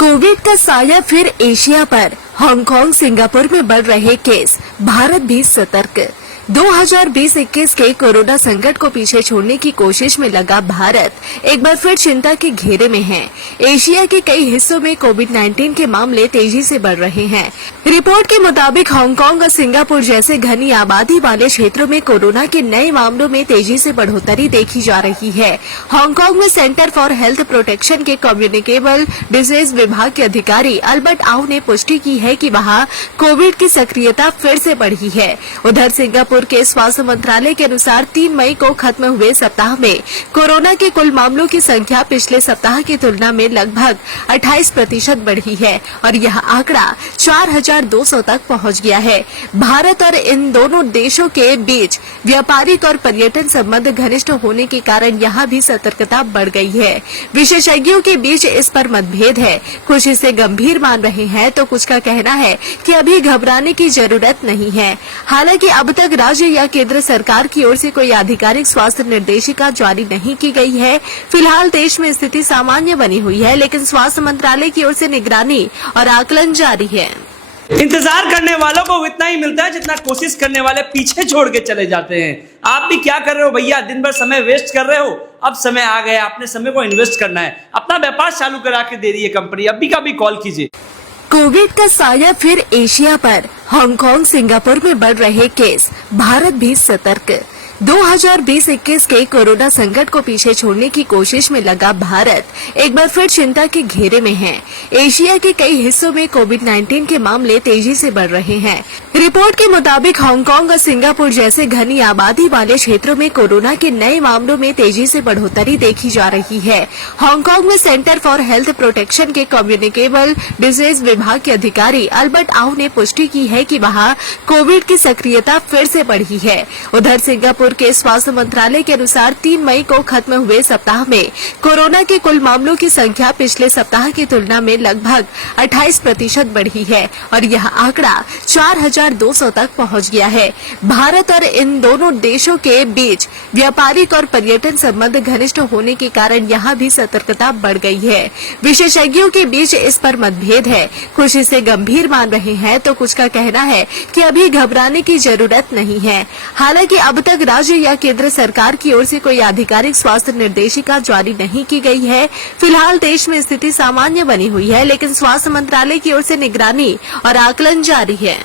Covid का साया फिर एशिया पर। हांगकांग सिंगापुर में बढ़ रहे केस, भारत भी सतर्क। 2020-21 के कोरोना संकट को पीछे छोड़ने की कोशिश में लगा भारत एक बार फिर चिंता के घेरे में है। एशिया के कई हिस्सों में कोविड-19 के मामले तेजी से बढ़ रहे हैं। रिपोर्ट के मुताबिक हांगकांग और सिंगापुर जैसे घनी आबादी वाले क्षेत्रों में कोरोना के नए मामलों में तेजी से बढ़ोतरी देखी जा रही है। हांगकांग में सेंटर फॉर हेल्थ प्रोटेक्शन के कम्युनिकेबल डिजीज विभाग के अधिकारी अल्बर्ट आउ ने पुष्टि की है कि वहां कोविड की सक्रियता फिर से बढ़ी है। उधर सिंगापुर के स्वास्थ्य मंत्रालय के अनुसार 3 मई को खत्म हुए सप्ताह में कोरोना के कुल मामलों की संख्या पिछले सप्ताह की तुलना में लगभग 28% बढ़ी है और यह आंकड़ा 4,200 तक पहुंच गया है। भारत और इन दोनों देशों के बीच व्यापारिक और पर्यटन संबंध घनिष्ठ होने के कारण यहाँ भी सतर्कता बढ़ गई है। विशेषज्ञों के बीच इस पर मतभेद है। कुछ इसे गंभीर मान रहे हैं तो कुछ का कहना है कि अभी घबराने की जरूरत नहीं है। हालांकि अब तक राज्य या केंद्र सरकार की ओर से कोई आधिकारिक स्वास्थ्य निर्देशिका जारी नहीं की गई है। फिलहाल देश में स्थिति सामान्य बनी हुई है, लेकिन स्वास्थ्य मंत्रालय की ओर से निगरानी और आकलन जारी है। इंतजार करने वालों को इतना ही मिलता है जितना कोशिश करने वाले पीछे छोड़ के चले जाते हैं। आप भी क्या कर रहे हो भैया? दिन भर समय वेस्ट कर रहे हो। अब समय आ गया, अपने समय को इन्वेस्ट करना है। अपना व्यापार चालू करा के दे रही है कंपनी। अभी का भी कॉल कीजिए। कोविड का साया फिर एशिया पर। हांगकांग सिंगापुर में बढ़ रहे केस, भारत भी सतर्क। 2020-21 के कोरोना संकट को पीछे छोड़ने की कोशिश में लगा भारत एक बार फिर चिंता के घेरे में है। एशिया के कई हिस्सों में कोविड-19 के मामले तेजी से बढ़ रहे हैं। रिपोर्ट के मुताबिक हांगकांग और सिंगापुर जैसे घनी आबादी वाले क्षेत्रों में कोरोना के नए मामलों में तेजी से बढ़ोतरी देखी जा रही है। हांगकांग में सेंटर फॉर हेल्थ प्रोटेक्शन के कम्युनिकेबल डिजीज विभाग के अधिकारी अल्बर्ट आउ ने पुष्टि की है कि वहां कोविड की सक्रियता फिर से बढ़ी है। उधर सिंगापुर के स्वास्थ्य मंत्रालय के अनुसार 3 मई को खत्म हुए सप्ताह में कोरोना के कुल मामलों की संख्या पिछले सप्ताह की तुलना में लगभग 28% बढ़ी है और यह आंकड़ा 4,200 तक पहुंच गया है। भारत और इन दोनों देशों के बीच व्यापारिक और पर्यटन संबंध घनिष्ठ होने के कारण यहाँ भी सतर्कता बढ़ गई है। विशेषज्ञों के बीच इस पर मतभेद है। कुछ इसे गंभीर मान रहे हैं तो कुछ का कहना है कि अभी घबराने की जरूरत नहीं है। हालांकि अब तक राज्य या केंद्र सरकार की ओर से कोई आधिकारिक स्वास्थ्य निर्देशिका जारी नहीं की गई है। फिलहाल देश में स्थिति सामान्य बनी हुई है, लेकिन स्वास्थ्य मंत्रालय की ओर से निगरानी और आकलन जारी है।